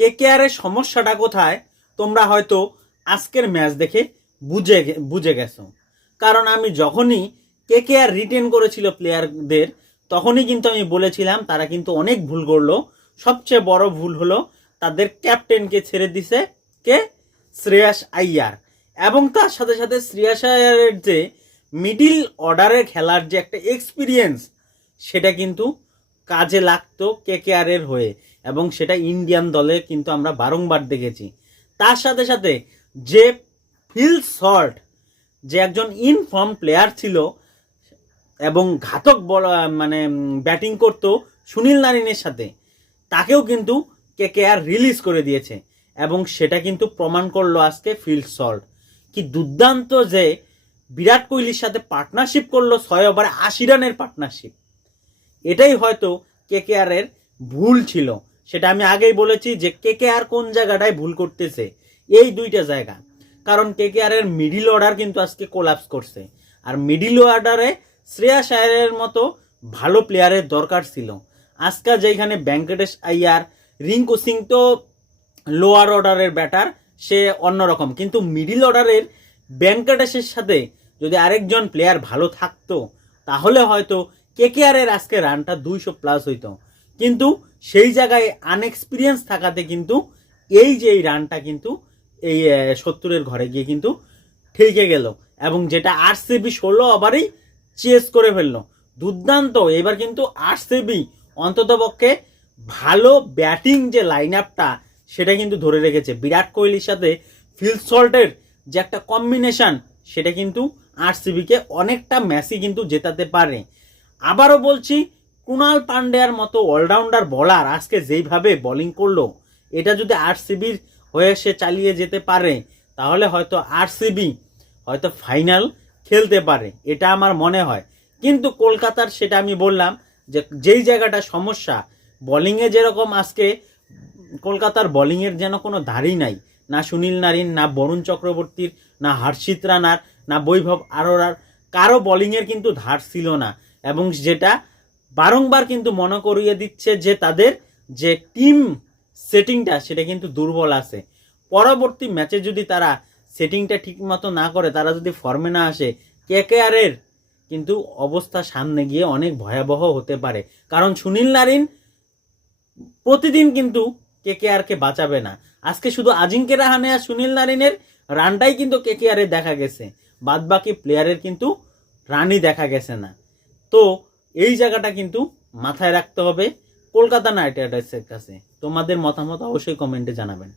KKR এর সমস্যাটা কোথায় তোমরা হয়তো আজকের ম্যাচ দেখে বুঝে গেছো। কারণ আমি যখনই কেকেআর রিটেন করেছিল প্লেয়ারদের তখনই কিন্তু আমি বলেছিলাম তারা কিন্তু অনেক ভুল করলো। সবচেয়ে বড় ভুল হলো তাদের ক্যাপ্টেনকে ছেড়ে দিছে কে, শ্রেয়াস আইয়ার। এবং তার সাথে সাথে শ্রেয়াস আইয়ারের যে মিডিল অর্ডারে খেলার যে একটা এক্সপিরিয়েন্স সেটা কিন্তু কাজে লাগতো কেকেআর এর হয়ে, এবং সেটা ইন্ডিয়ান দলে কিন্তু আমরা বারংবার দেখেছি। তার সাথে সাথে যে ফিল সল্ট, যে একজন ইনফর্ম প্লেয়ার ছিল এবং ঘাতক মানে ব্যাটিং করতো সুনীল নারিনের সাথে, তাকেও কিন্তু কেকেআর রিলিজ করে দিয়েছে। এবং সেটা কিন্তু প্রমাণ করলো আজকে ফিল সল্ট। কি দুর্দান্ত যে বিরাট কোহলির সাথে পার্টনারশিপ করলো, 6 ওভারে 80 রানের পার্টনারশিপ। এটাই হয়তো কেকেআর এর ভুল ছিল। সেটা আমি আগেই বলেছি যে কেকেআর কোন জায়গাটায় ভুল করতেছে, এই দুইটা জায়গা। কারণ কেকেআর এর মিডিল অর্ডার কিন্তু আজকে কোলাপস করছে, আর মিডিল অর্ডারে শ্রেয়াস আইয়ারের মতো ভালো প্লেয়ারের দরকার ছিল। আজকে যেখানে ভেঙ্কটেশ আইয়ার, রিঙ্কু সিং তো লোয়ার অর্ডারের ব্যাটার, সে অন্যরকম, কিন্তু মিডিল অর্ডারের ভেঙ্কটেশের সাথে যদি আরেকজন প্লেয়ার ভালো থাকতো তাহলে হয়তো কেকেআর এর আজকে রানটা 200+ হইতো। কিন্তু সেই জায়গায় আনএক্সপিরিয়েন্স থাকাতে কিন্তু এই যে এই রানটা কিন্তু এই 70-এর ঘরে গিয়ে কিন্তু ঠেকে গেল, এবং যেটা আরসিবি 16 ওভারেই চেস করে ফেললো। দুর্দান্ত। এবার কিন্তু আরসিবি অন্ততপক্ষে ভালো ব্যাটিং যে লাইন আপটা সেটা কিন্তু ধরে রেখেছে। বিরাট কোহলির সাথে ফিল সল্টের যে একটা কম্বিনেশন সেটা কিন্তু আরসিবিকে অনেকটা ম্যাচই কিন্তু জেতাতে পারে। আবারও বলছি, কুণাল পান্ডিয়ার মতো অলরাউন্ডার বলার আজকে যেইভাবে বোলিং করলো, এটা যদি আরসিবির হয়ে সে চালিয়ে যেতে পারে তাহলে হয়তো আরসিবি হয়তো ফাইনাল খেলতে পারে, এটা আমার মনে হয়। কিন্তু কলকাতার, সেটা আমি বললাম যে যেই জায়গাটা সমস্যা, বোলিংয়ে যেরকম আজকে কলকাতার বোলিংয়ের যেন কোনো ধারই নাই, না সুনীল নারিন, না বরুণ চক্রবর্তীর, না হর্ষিত রানার, না বৈভব আরোরার, কারো বোলিংয়ের কিন্তু ধার ছিল না। এবং যেটা বারংবার কিন্তু মনে করিয়ে দিচ্ছে যে তাদের যে টিম সেটিংটা সেটা কিন্তু দুর্বল আছে। পরবর্তী ম্যাচে যদি তারা সেটিংটা ঠিক মতো না করে, তারা যদি ফর্মে না আসে, কেকেআর এর কিন্তু অবস্থা সামনে গিয়ে অনেক ভয়াবহ হতে পারে। কারণ সুনীল নারিন প্রতিদিন কিন্তু কেকেআর কে বাঁচাবে না। আজকে শুধু আজিঙ্কে রাহানে আর সুনীল নারিনের রানটাই কিন্তু কেকেআর এর দেখা গেছে, বাদ বাকি প্লেয়ারের কিন্তু রানই দেখা গেছে না। তো এই জায়গাটা কিন্তু মাথায় রাখতে হবে কলকাতা নাইট রাইডার্সের কাছে। তোমাদের মতামত অবশ্যই কমেন্টে জানাবেন।